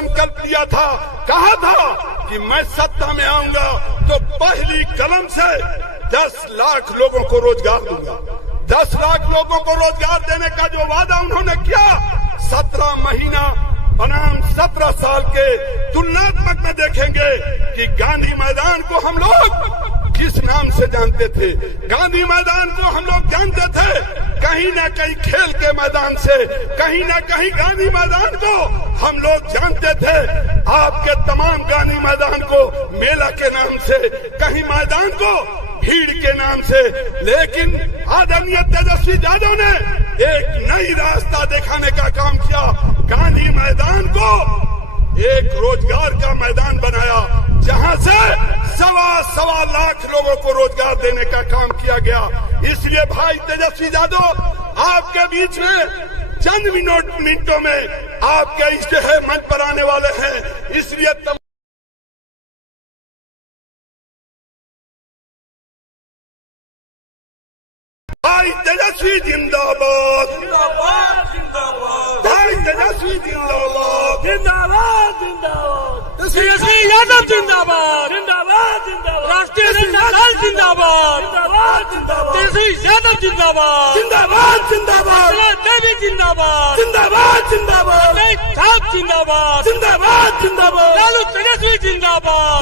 संकल्प लिया था, कहा था कि मैं सत्ता में आऊंगा तो पहली कलम से 10 लाख लोगों को रोजगार दूंगा। 10 लाख लोगों को रोजगार देने का जो वादा उन्होंने किया, 17 महीना बनाम 17 साल के तुलनात्मक में देखेंगे कि गांधी मैदान को हम लोग किस नाम से जानते थे। गांधी मैदान को हम लोग जानते थे कहीं न कहीं खेल के मैदान से, कहीं न कहीं गांधी मैदान को हम लोग जानते थे आपके तमाम गांधी मैदान को मेला के नाम से, कहीं मैदान को भीड़ के नाम से। लेकिन आदरणीय तेजस्वी यादव ने एक नई रास्ता दिखाने का काम किया। गांधी मैदान को एक रोजगार का मैदान बनाया, जहां से 1.25 लाख लोगों को रोजगार देने का काम किया गया। इसलिए भाई तेजस्वी यादव, आपके बीच में चंद मिनटों में आपके इष्ट है मंच पर आने वाले हैं। इसलिए भाई तेजस्वी जिंदाबाद, भाई तेजस्वी जिंदाबाद, तेजस्वी यादव जिंदाबाद, राष्ट्रीय जनता दल जिंदाबाद, तेजस्वी यादव जिंदाबाद, देवी जिंदाबाद, जिंदाबाद, लालू तेजस्वी जिंदाबाद,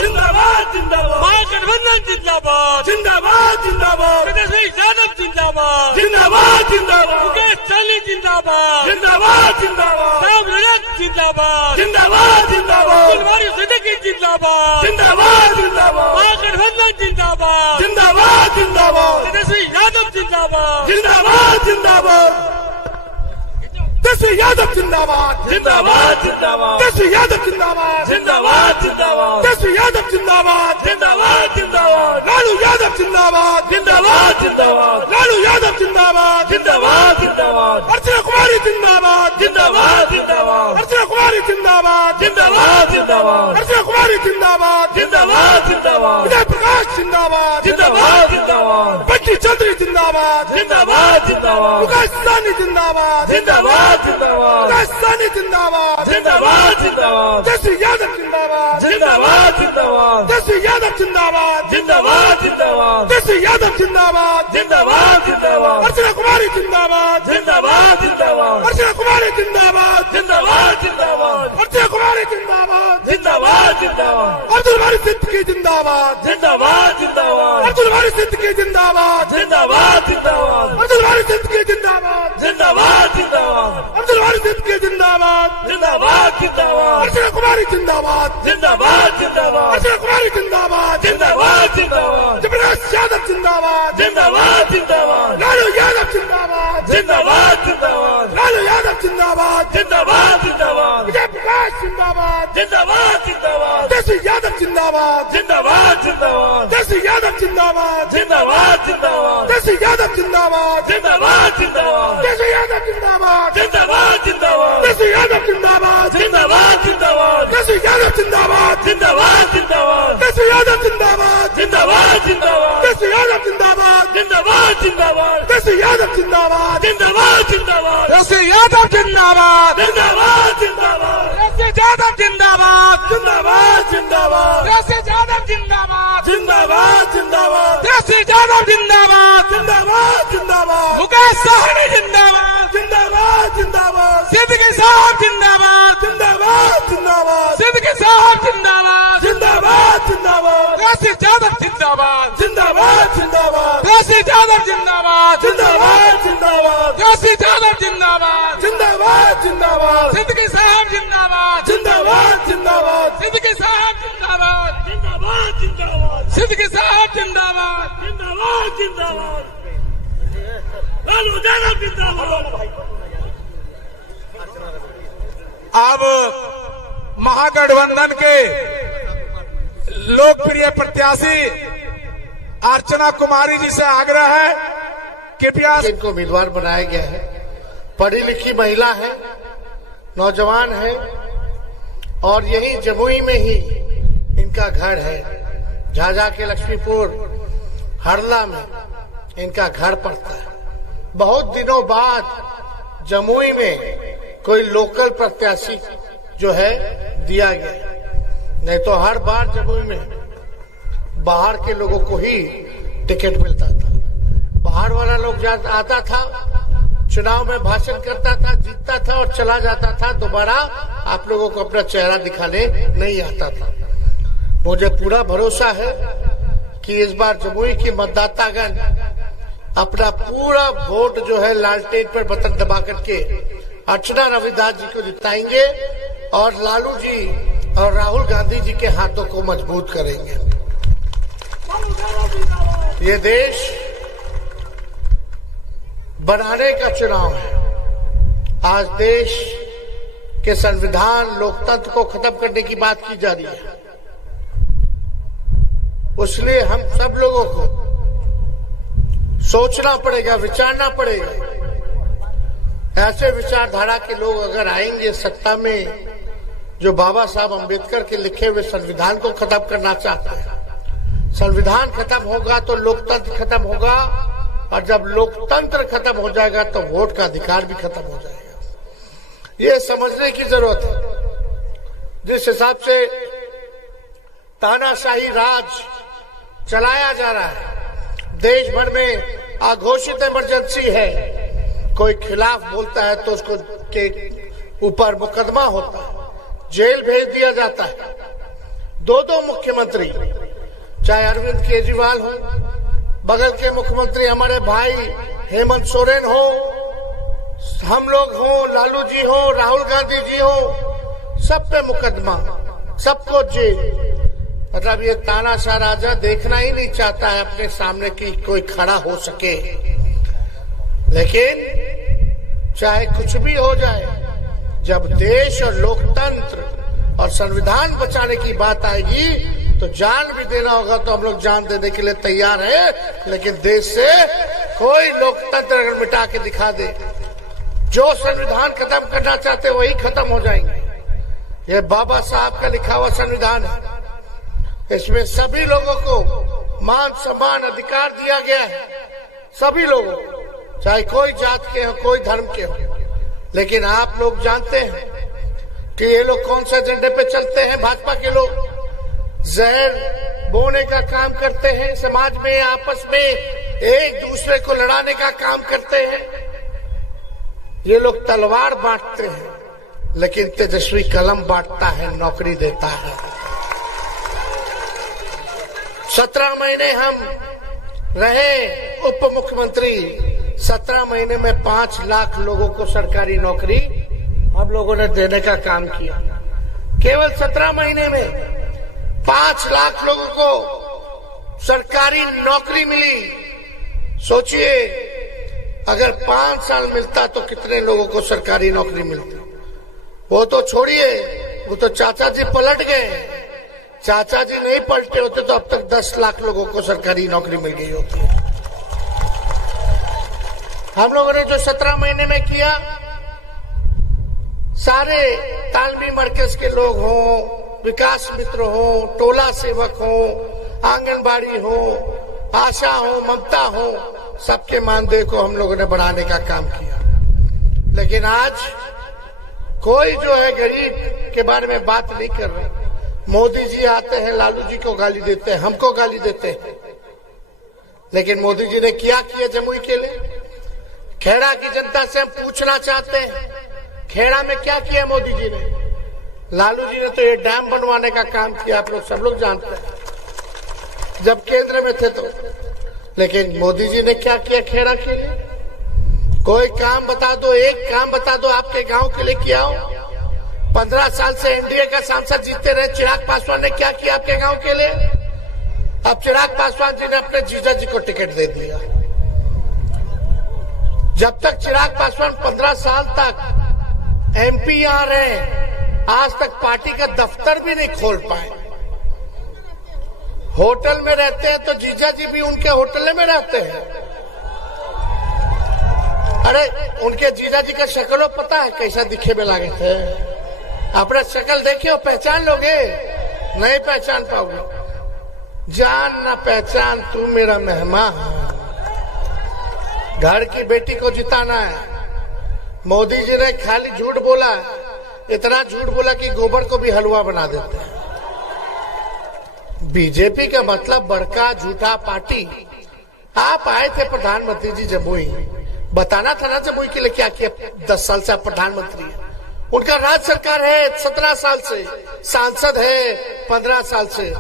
महागठबंधन जिंदाबाद, तेजस्वी यादव जिंदाबाद, मुकेश सहनी जिंदाबाद, राम रजक जिंदाबाद, फुलवारी सिद्दीकी जिंदाबाद, महागठबंधन जिंदाबाद, तेजस्वी यादव जिंदाबाद, तेजस्वी यादव जिंदाबाद, तेजस्वी यादव जिंदाबाद, तेजस्वी यादव जिंदाबाद, लालू यादव जिंदाबाद, लालू यादव जिंदाबाद, अर्चना कुमारी जिंदाबाद, अर्चना कुमारी जिंदाबाद, अर्चना कुमारी जिंदाबाद, विजय प्रकाश जिंदाबाद, बंटी चौधरी जिंदाबाद, मुकेश सहनी जिंदाबाद, मुकेश सहनी जिंदाबाद, तेजस्वी यादव जिंदाबाद, तेजस्वी यादव जिंदाबाद, तेजस्वी यादव जिंदाबाद, अर्चना कुमारी जिंदाबाद, अर्चना कुमारी जिंदाबाद, अर्चना कुमारी जिंदाबाद, अब्दुल वारिस सिद्दीकी जिंदाबाद, अब्दुल वारिस सिद्दीकी जिंदाबाद, अब्दुल वारिस सिद्दीकी जिंदाबाद, अब्दुल वारिस सिद्दीकी जिंदाबाद, अर्चना कुमारी जिंदाबाद, अर्चना कुमारी जिंदाबाद, जबरदस्त यादव जिंदाबाद, लालू यादव जिंदाबाद, लालू यादव जिंदाबाद, विजय प्रकाश जिंदाबाद, तेजस्वी यादव जिंदाबाद, तेजस्वी यादव जिंदाबाद, तेजस्वी यादव जिंदाबाद, तेजस्वी यादव जिंदाबाद, तेजस्वी यादव जिंदाबाद, तेजस्वी यादव जिंदाबाद, तेजस्वी यादव जिंदाबाद, तेजस्वी यादव जिंदाबाद, तेजस्वी यादव जिंदाबाद, तेजस्वी यादव जिंदाबाद, तेजस्वी यादव जिंदाबाद, तेजस्वी यादव जिंदाबाद, तेजस्वी यादव जिंदाबाद, मुकेश सहनी जिंदाबाद, सिद्दीकी साहब जिंदाबाद, सिद्दीकी साहब जिंदाबाद, तेजस्वी यादव जिंदाबाद, तेजस्वी यादव जिंदाबाद, तेजस्वी यादव जिंदाबाद, सिद्दीकी साहब जिंदाबाद, सिद्दीकी साहब जिंदाबाद, सिद्दीकी साहब जिंदाबाद, लालू यादव जिंदाबाद। अब महागठबंधन के लोकप्रिय प्रत्याशी अर्चना कुमारी जी से आग्रह है, कृपया इनको उम्मीदवार बनाया गया है। पढ़ी लिखी महिला है, नौजवान है और यही जमुई में ही इनका घर है। झाझा के लक्ष्मीपुर हरला में इनका घर पड़ता है। बहुत दिनों बाद जमुई में कोई लोकल प्रत्याशी जो है दिया गया, नहीं तो हर बार जमुई में बाहर के लोगों को ही टिकट मिलता था। बाहर वाला लोग आता था, चुनाव में भाषण करता था, जीतता था और चला जाता था, दोबारा आप लोगों को अपना चेहरा दिखाने नहीं आता था। मुझे पूरा भरोसा है कि इस बार जमुई की मतदातागण अपना पूरा वोट जो है लालटेन पर बटन दबा करके अर्चना रविदास जी को जिताएंगे और लालू जी और राहुल गांधी जी के हाथों को मजबूत करेंगे। ये देश बनाने का चुनाव है। आज देश के संविधान लोकतंत्र को खत्म करने की बात की जा रही है, इसलिए हम सब लोगों को सोचना पड़ेगा, विचारना पड़ेगा। ऐसे विचारधारा के लोग अगर आएंगे सत्ता में जो बाबा साहब अंबेडकर के लिखे हुए संविधान को खत्म करना चाहते हैं, संविधान खत्म होगा तो लोकतंत्र खत्म होगा, और जब लोकतंत्र खत्म हो जाएगा तो वोट का अधिकार भी खत्म हो जाएगा। ये समझने की जरूरत है। जिस हिसाब से तानाशाही राज चलाया जा रहा है, देश भर में अघोषित इमरजेंसी है, कोई खिलाफ बोलता है तो उसको के ऊपर मुकदमा होता है, जेल भेज दिया जाता है। दो मुख्यमंत्री, चाहे अरविंद केजरीवाल हो, बगल के मुख्यमंत्री हमारे भाई हेमंत सोरेन हो, हम लोग हो, लालू जी हो, राहुल गांधी जी हो, सब पे मुकदमा, सबको जेल। मतलब ये तानाशाह राजा देखना ही नहीं चाहता है अपने सामने कि कोई खड़ा हो सके। लेकिन चाहे कुछ भी हो जाए, जब देश और लोकतंत्र और संविधान बचाने की बात आएगी तो जान भी देना होगा तो हम लोग जान देने के लिए तैयार हैं। लेकिन देश से कोई लोकतंत्र अगर मिटा के दिखा दे, जो संविधान खत्म करना चाहते वही खत्म हो जाएंगे। ये बाबा साहब का लिखा हुआ संविधान है, इसमें सभी लोगों को मान सम्मान अधिकार दिया गया है, सभी लोगों को, चाहे कोई जात के हो, कोई धर्म के हो। लेकिन आप लोग जानते हैं कि ये लोग कौन से एजेंडे पे चलते हैं। भाजपा के लोग जहर बोने का काम करते हैं, समाज में आपस में एक दूसरे को लड़ाने का काम करते हैं। ये लोग तलवार बांटते हैं, लेकिन तेजस्वी कलम बांटता है, नौकरी देता है। 17 महीने हम रहे उप मुख्यमंत्री, 17 महीने में 5 लाख लोगों को सरकारी नौकरी हम लोगों ने देने का काम किया। केवल 17 महीने में 5 लाख लोगों को सरकारी नौकरी मिली। सोचिए अगर 5 साल मिलता तो कितने लोगों को सरकारी नौकरी मिलती। वो तो छोड़िए, वो तो चाचा जी पलट गए। चाचा जी नहीं पलटे होते तो अब तक 10 लाख लोगों को सरकारी नौकरी मिल गई होती। हम लोगों ने जो 17 महीने में किया, सारे तालमी मरकज के लोग हों, विकास मित्र हो, टोला सेवक हो, आंगनबाड़ी हो, आशा हो, ममता हो, सबके मानदेय को हम लोगों ने बढ़ाने का काम किया। लेकिन आज कोई जो है गरीब के बारे में बात नहीं कर रहा। मोदी जी आते हैं, लालू जी को गाली देते हैं, हमको गाली देते हैं। लेकिन मोदी जी ने क्या किया जमुई के लिए? खेड़ा की जनता से हम पूछना चाहते हैं, खेड़ा में क्या किया मोदी जी ने? लालू जी ने तो ये डैम बनवाने का काम किया, आप लोग सब लोग जानते हैं, जब केंद्र में थे तो। लेकिन मोदी जी ने क्या किया खेड़ा के लिए? कोई काम बता दो, एक काम बता दो आपके गांव के लिए किया हो। 15 साल से एनडीए का सांसद जीतते रहे चिराग पासवान ने क्या किया आपके गांव के लिए? अब चिराग पासवान जी ने अपने जीजा जी को टिकट दे दिया। जब तक चिराग पासवान 15 साल तक एमपी आ रहे, आज तक पार्टी का दफ्तर भी नहीं खोल पाए। होटल में रहते हैं तो जीजा जी भी उनके होटल में रहते हैं। अरे उनके जीजा जी का शक्ल पता है कैसा दिखे में लागे थे? अपना शक्ल देखिए, पहचान लोगे? नहीं पहचान पाओगे। जान ना पहचान, तू मेरा मेहमान है। घर की बेटी को जिताना है। मोदी जी ने खाली झूठ बोला, इतना झूठ बोला कि गोबर को भी हलवा बना देते हैं। बीजेपी का मतलब बड़का झूठा पार्टी। आप आए थे प्रधानमंत्री जी जमुई, बताना था ना जमुई के लिए क्या किया। 10 साल से आप प्रधानमंत्री हैं, उनका राज्य सरकार है 17 साल से, सांसद है 15 साल से,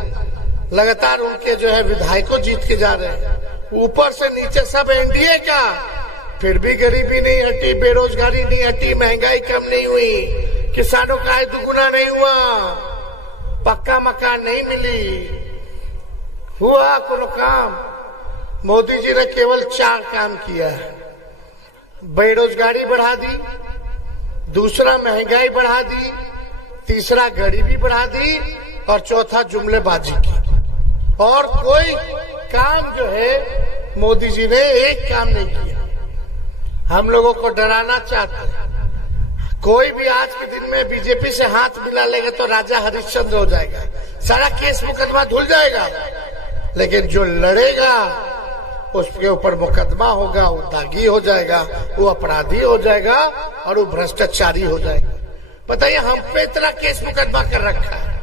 लगातार उनके जो है विधायकों जीत के जा रहे हैं, ऊपर से नीचे सब एनडीए का, फिर भी गरीबी नहीं हटी, बेरोजगारी नहीं हटी, महंगाई कम नहीं हुई, किसानों का आय दुगुना नहीं हुआ, पक्का मकान नहीं मिली, हुआ कोनो काम। मोदी जी ने केवल 4 काम किया है। बेरोजगारी बढ़ा दी, दूसरा महंगाई बढ़ा दी, तीसरा गरीबी बढ़ा दी और चौथा जुमलेबाजी की। और कोई काम जो है मोदी जी ने एक काम नहीं किया। हम लोगों को डराना चाहते हैं। कोई भी आज के दिन में बीजेपी से हाथ मिला लेगा तो राजा हरिश्चंद्र हो जाएगा, सारा केस मुकदमा धुल जाएगा। लेकिन जो लड़ेगा उसके ऊपर मुकदमा होगा, वो दागी हो जाएगा, वो अपराधी हो जाएगा और वो भ्रष्टाचारी हो जाएगा। बताइए हम पे इतना केस मुकदमा कर रखा है।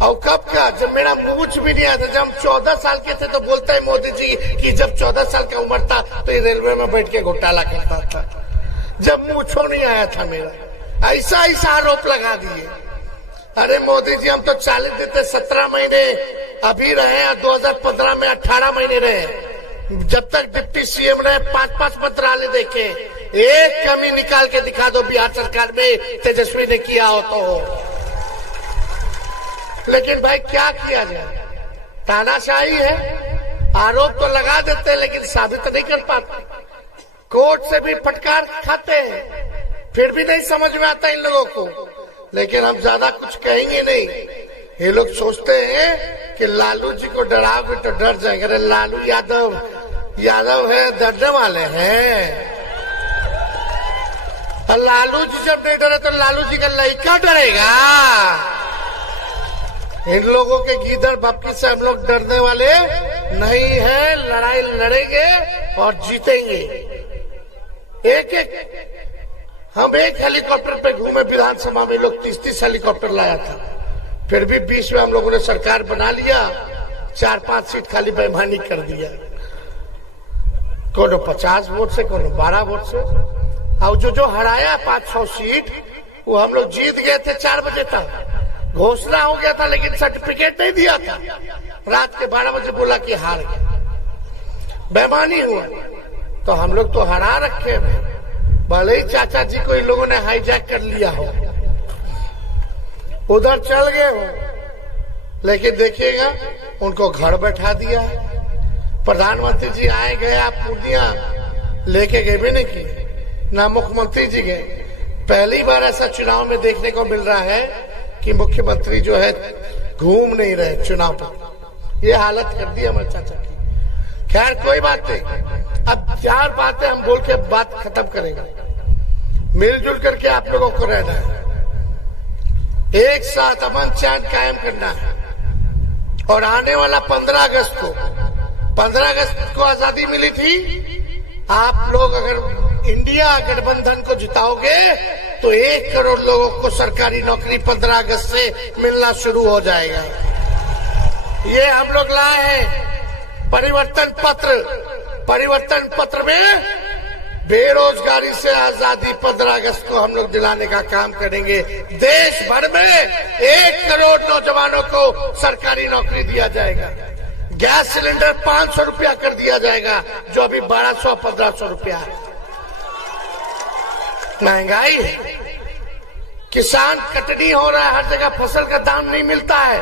और कब का, जब मेरा पूछ भी नहीं आता, जब हम 14 साल के थे तो बोलते हैं मोदी जी कि जब 14 साल का उम्र था तो ये रेलवे में बैठ के घोटाला करता था, जब मूछो नहीं आया था मेरा। ऐसा ऐसा आरोप लगा दिए। अरे मोदी जी हम तो 40 देते 17 महीने अभी रहे, 2015 में 18 महीने रहे, जब तक डिप्टी सीएम रहे 5-5 मंत्रालय देखे। एक कमी निकाल के दिखा दो बिहार सरकार में तेजस्वी ने किया हो तो। लेकिन भाई क्या किया जाए, तानाशाही है, आरोप तो लगा देते हैं लेकिन साबित नहीं कर पाते, कोर्ट से भी फटकार खाते हैं, फिर भी नहीं समझ में आता इन लोगों को। लेकिन हम ज्यादा कुछ कहेंगे नहीं। ये लोग सोचते हैं कि लालू जी को डराओगे तो डर जाएंगे। अरे लालू यादव है, डरने वाले हैं। लालू जी जब नहीं डरे तो लालू जी का लड़का डरेगा। इन लोगों के गीदड़ भपकी से हम लोग डरने वाले नहीं है। लड़ाई लड़ेंगे और जीतेंगे। हम एक हेलीकॉप्टर पे घूमे विधानसभा में, लोग 30-30 हेलीकॉप्टर लाया था, फिर भी 20 में हम लोगों ने सरकार बना लिया, 4-5 सीट खाली बेईमानी कर दिया, कोनो 50 वोट से, कोनो 12 वोट से। और जो हराया 500 सीट वो हम लोग जीत गए थे। 4 बजे तक घोषणा हो गया था लेकिन सर्टिफिकेट नहीं दिया था। रात के 12 बजे बोला कि हार गए, बेईमानी हुआ। तो हम लोग तो हरा रखे हैं, भले ही चाचा जी को इन लोगों ने हाईजैक कर लिया हो, उधर चल गए हो, लेकिन देखिएगा उनको घर बैठा दिया। प्रधानमंत्री जी आए गए, आप पूर्णिया लेके गए भी नहीं किए, ना मुख्यमंत्री जी गए। पहली बार ऐसा चुनाव में देखने को मिल रहा है कि मुख्यमंत्री जो है घूम नहीं रहे चुनाव पर। ये हालत कर दी हमारे चाचा की। खैर कोई बात नहीं, अब 4 बातें हम बोल के बात खत्म करेंगे। मिलजुल करके आप लोगों को रहना है, एक साथ अमन चैन कायम करना है। और आने वाला 15 अगस्त को आजादी मिली थी। आप लोग अगर इंडिया गठबंधन को जिताओगे तो 1 करोड़ लोगों को सरकारी नौकरी 15 अगस्त से मिलना शुरू हो जाएगा। ये हम लोग लाए हैं परिवर्तन पत्र में बेरोजगारी से आजादी 15 अगस्त को हम लोग दिलाने का काम करेंगे। देश भर में 1 करोड़ नौजवानों को सरकारी नौकरी दिया जाएगा। गैस सिलेंडर 500 रुपया कर दिया जाएगा, जो अभी 1200-1500 रुपया है। महंगाई है, किसान कटनी हो रहा है, हर जगह फसल का दाम नहीं मिलता है।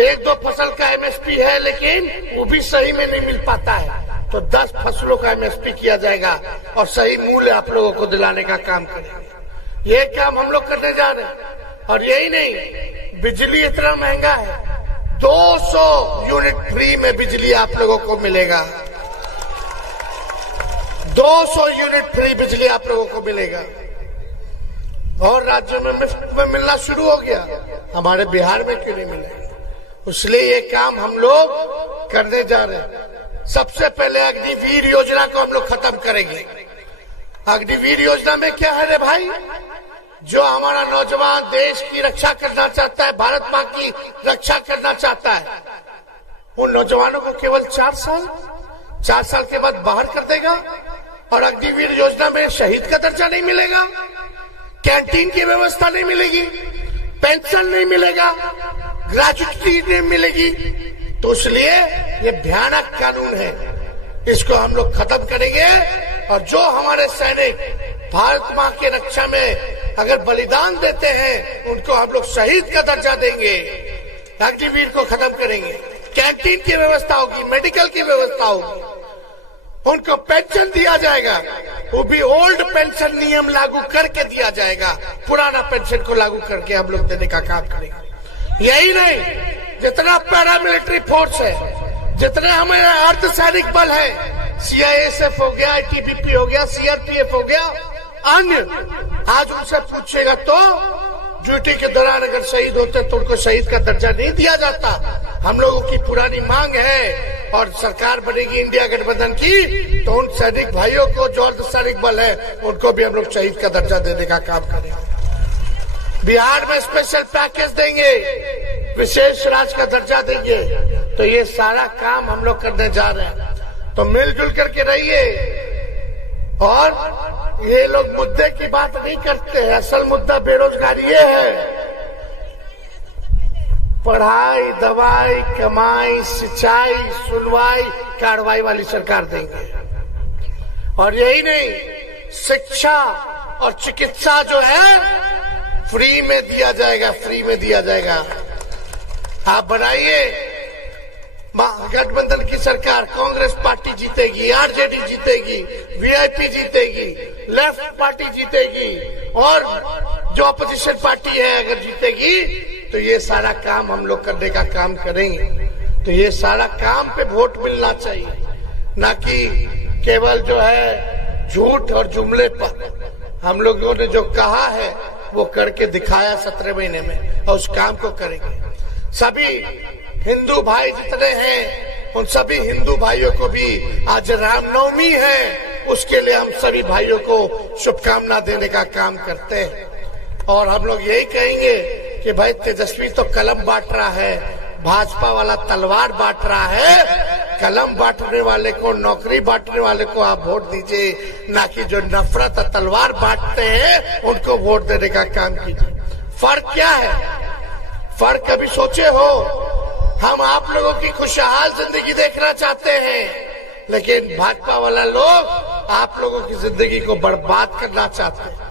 1-2 फसल का एमएसपी है लेकिन वो भी सही में नहीं मिल पाता है। तो 10 फसलों का एमएसपी किया जाएगा और सही मूल्य आप लोगों को दिलाने का काम करेंगे। ये काम हम लोग करने जा रहे हैं। और यही नहीं, बिजली इतना महंगा है, 200 यूनिट फ्री में बिजली आप लोगों को मिलेगा। 200 यूनिट फ्री बिजली आप लोगों को मिलेगा। और राज्यों में मुफ्त में मिलना शुरू हो गया, हमारे बिहार में क्यों नहीं मिलेगा? इसलिए ये काम हम लोग करने जा रहे हैं। सबसे पहले अग्निवीर योजना को हम लोग खत्म करेंगे। अग्निवीर योजना में क्या है रे भाई? जो हमारा नौजवान देश की रक्षा करना चाहता है, भारत माँ की रक्षा करना चाहता है, उन नौजवानों को केवल 4 साल के बाद बाहर कर देगा और अग्निवीर योजना में शहीद का दर्जा नहीं मिलेगा, कैंटीन की व्यवस्था नहीं मिलेगी, पेंशन नहीं मिलेगा, ग्रेजुएटी नहीं मिलेगी। तो इसलिए ये भयानक कानून है, इसको हम लोग खत्म करेंगे। और जो हमारे सैनिक भारत माँ की रक्षा में अगर बलिदान देते हैं, उनको हम लोग शहीद का दर्जा देंगे, अग्निवीर को खत्म करेंगे, कैंटीन की व्यवस्था होगी, मेडिकल की व्यवस्था होगी, उनको पेंशन दिया जाएगा, वो भी ओल्ड पेंशन नियम लागू करके दिया जाएगा, पुराना पेंशन को लागू करके हम लोग देने का काम करेंगे। यही नहीं, जितना पैरामिलिट्री फोर्स है, जितने हमारे अर्धसैनिक बल है, CISF हो गया, ITBP हो गया, CRPF हो गया, अन्य, आज उनसे पूछेगा तो ड्यूटी के दौरान अगर शहीद होते तो उनको शहीद का दर्जा नहीं दिया जाता। हम लोगों की पुरानी मांग है और सरकार बनेगी इंडिया गठबंधन की, तो उन सैनिक भाइयों को जो अर्धसैनिक बल है उनको भी हम लोग शहीद का दर्जा देने का काम करेंगे। बिहार में स्पेशल पैकेज देंगे, विशेष राज्य का दर्जा देंगे। तो ये सारा काम हम लोग करने जा रहे हैं। तो मिलजुल करके रहिए। और ये लोग मुद्दे की बात नहीं करते हैं, असल मुद्दा बेरोजगारी है। पढ़ाई, दवाई, कमाई, सिंचाई, सुनवाई, कार्रवाई वाली सरकार देंगे। और यही नहीं, शिक्षा और चिकित्सा जो है फ्री में दिया जाएगा, फ्री में दिया जाएगा। आप बनाइए गठबंधन की सरकार, कांग्रेस पार्टी जीतेगी, आरजेडी जीतेगी, वीआईपी जीतेगी, लेफ्ट पार्टी जीतेगी, और जो अपोजिशन पार्टी है अगर जीतेगी तो ये सारा काम हम लोग करने का काम करेंगे। तो ये सारा काम पे वोट मिलना चाहिए, ना कि केवल जो है झूठ और जुमले पर। हम लोगों ने जो कहा है वो करके दिखाया 17 महीने में, और उस काम को करेंगे। सभी हिंदू भाई जितने हैं उन सभी हिंदू भाइयों को भी आज रामनवमी है, उसके लिए हम सभी भाइयों को शुभकामना देने का काम करते हैं। और हम लोग यही कहेंगे कि भाई तेजस्वी तो कलम बांट रहा है, भाजपा वाला तलवार बांट रहा है। कलम बांटने वाले को, नौकरी बांटने वाले को आप वोट दीजिए, ना कि जो नफरत और तलवार बांटते हैं उनको वोट देने का काम कीजिए। फर्क क्या है? फर्क कभी सोचे हो? हम आप लोगों की खुशहाल जिंदगी देखना चाहते हैं, लेकिन भाजपा वाला लोग आप लोगों की जिंदगी को बर्बाद करना चाहते हैं।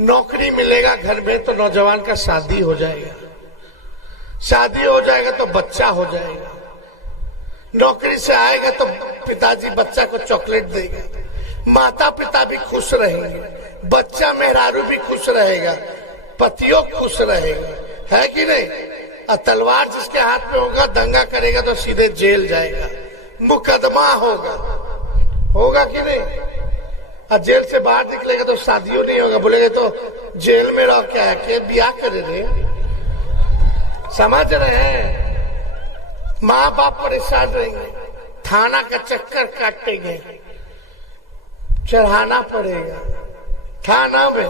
नौकरी मिलेगा घर में तो नौजवान का शादी हो जाएगा, शादी हो जाएगा तो बच्चा हो जाएगा, नौकरी से आएगा तो पिताजी बच्चा को चॉकलेट देगा, माता पिता भी खुश रहेंगे, बच्चा मेहरारू भी खुश रहेगा, पतियों खुश रहेगा, है कि नहीं? और तलवार जिसके हाथ में होगा, दंगा करेगा तो सीधे जेल जाएगा, मुकदमा होगा, होगा कि नहीं? और जेल से बाहर निकलेगा तो शादियों नहीं होगा, बोलेगा तो जेल में रहो, क्या है कि ब्याह करे रे। समझ रहे हैं? माँ बाप परेशान रहेंगे, थाना का चक्कर काटेंगे, चढ़ाना पड़ेगा, थाना में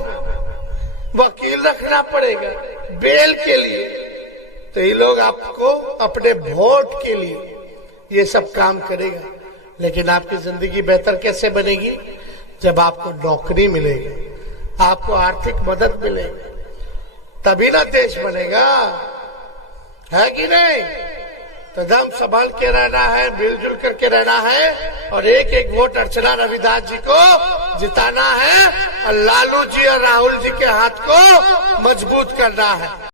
वकील रखना पड़ेगा बेल के लिए। तो ये लोग आपको अपने वोट के लिए ये सब काम करेगा, लेकिन आपकी जिंदगी बेहतर कैसे बनेगी? जब आपको नौकरी मिलेगी, आपको आर्थिक मदद मिलेगी, तभी ना देश बनेगा, है कि नहीं? तो दम संभाल के रहना है, मिलजुल करके रहना है, और एक एक वोट अर्चना रविदास जी को जिताना है, और लालू जी और राहुल जी के हाथ को मजबूत करना है।